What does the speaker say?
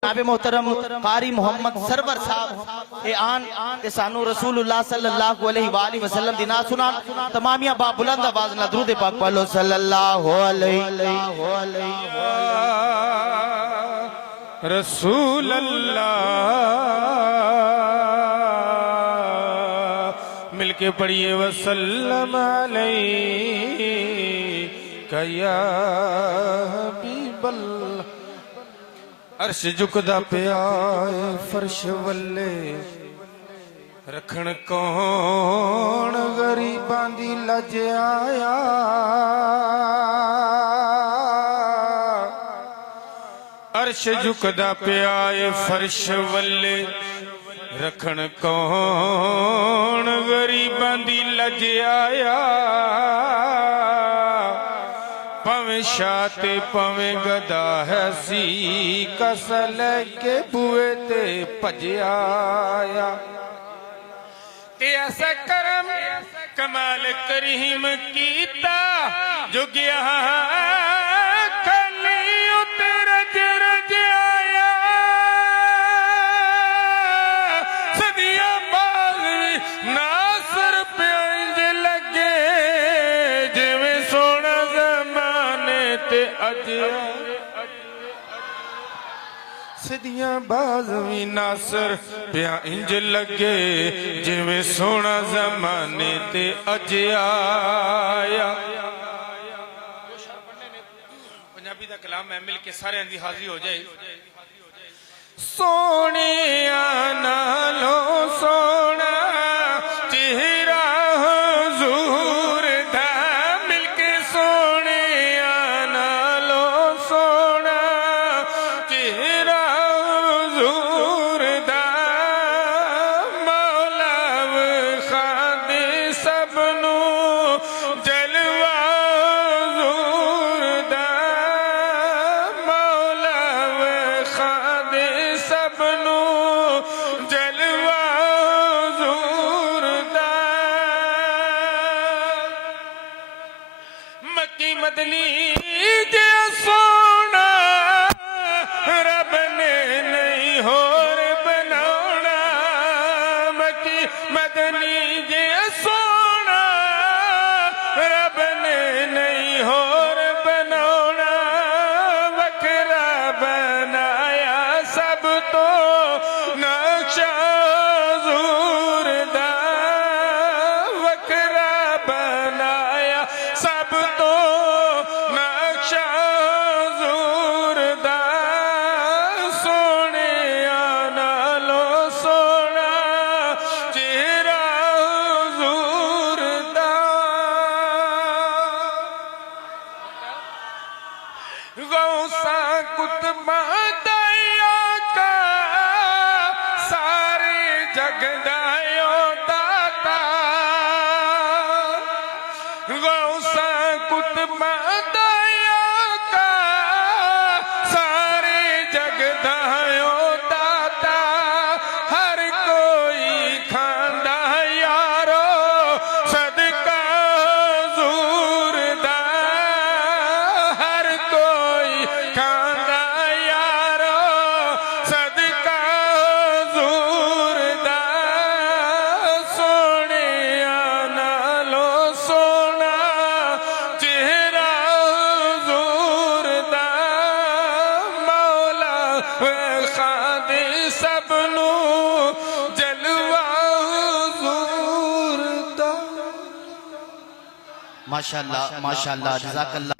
जनाब मोहतरम कारी मोहम्मद सरवर साहब ए आन के सानू रसूलुल्लाह सल्लल्लाहु अलैहि वसल्लम दी नात सुनान तमामिया बा बुलंद आवाज ना दुरूद पाक पढ़ो सल्लल्लाहु अलैहि रसूल अल्लाह मिलके पढ़िए वसल्लम अलैका या हबीबल्लाह। अर्श झुकदा पिया फर्श वल्ले रखण कौन गरीबां दी लज आया। अर्श झुकदा पिया फर्श वल्ले रखण कौन गरीबां दी लज आया। पवें शाते पवें गदा है सी कसल के बुए ते भजया। ते ऐसा करम कमाल करीम कीता जो गया खली उते रज रज आया। सदियां बाद नासर प्यांज लगे जिवें सोना जमाने ते अज। सदियां बाज भी नासर प्या इंज लगे जिवें सोना जमाने ते अज आया। पंजाबी दा कलाम है मिल के सारे दी हाजिरी हो जाए। सोने नालो सोना चेहरा हुजूर दा मिल के सोने नालो सोना चेहरा हुजूर दा। मौला खादे सबनू जलवा हुजूर दा। मौला खादे सबनू जलवा हुजूर दा। मक्की मदनी जे सोना रब ने नहीं होर बनाना। मक्की मदनी जे सोना रब ने नहीं होर बनाना। वखरा बनाया सब तो नक्शा हुजूर दा। वखरा बनाया सब तो नक्शा हुजूर दा। सोने नालो सोना चेहरा हुजूर दा। गौसा कुतबा दया का सारे जग दायो दाता। गौसा कुतबा दया का सारे जग दायो दाता। हर कोई खांदा यारो सदका हुजूर दा। हर कोई खांदा यारो सदका हुजूर दा। सोने नालो सोना चेहरा हुजूर दा। मौला खादे सबनू जलवा हुजूर दा। माशाअल्लाह माशाअल्लाह जज़ाकल्लाह।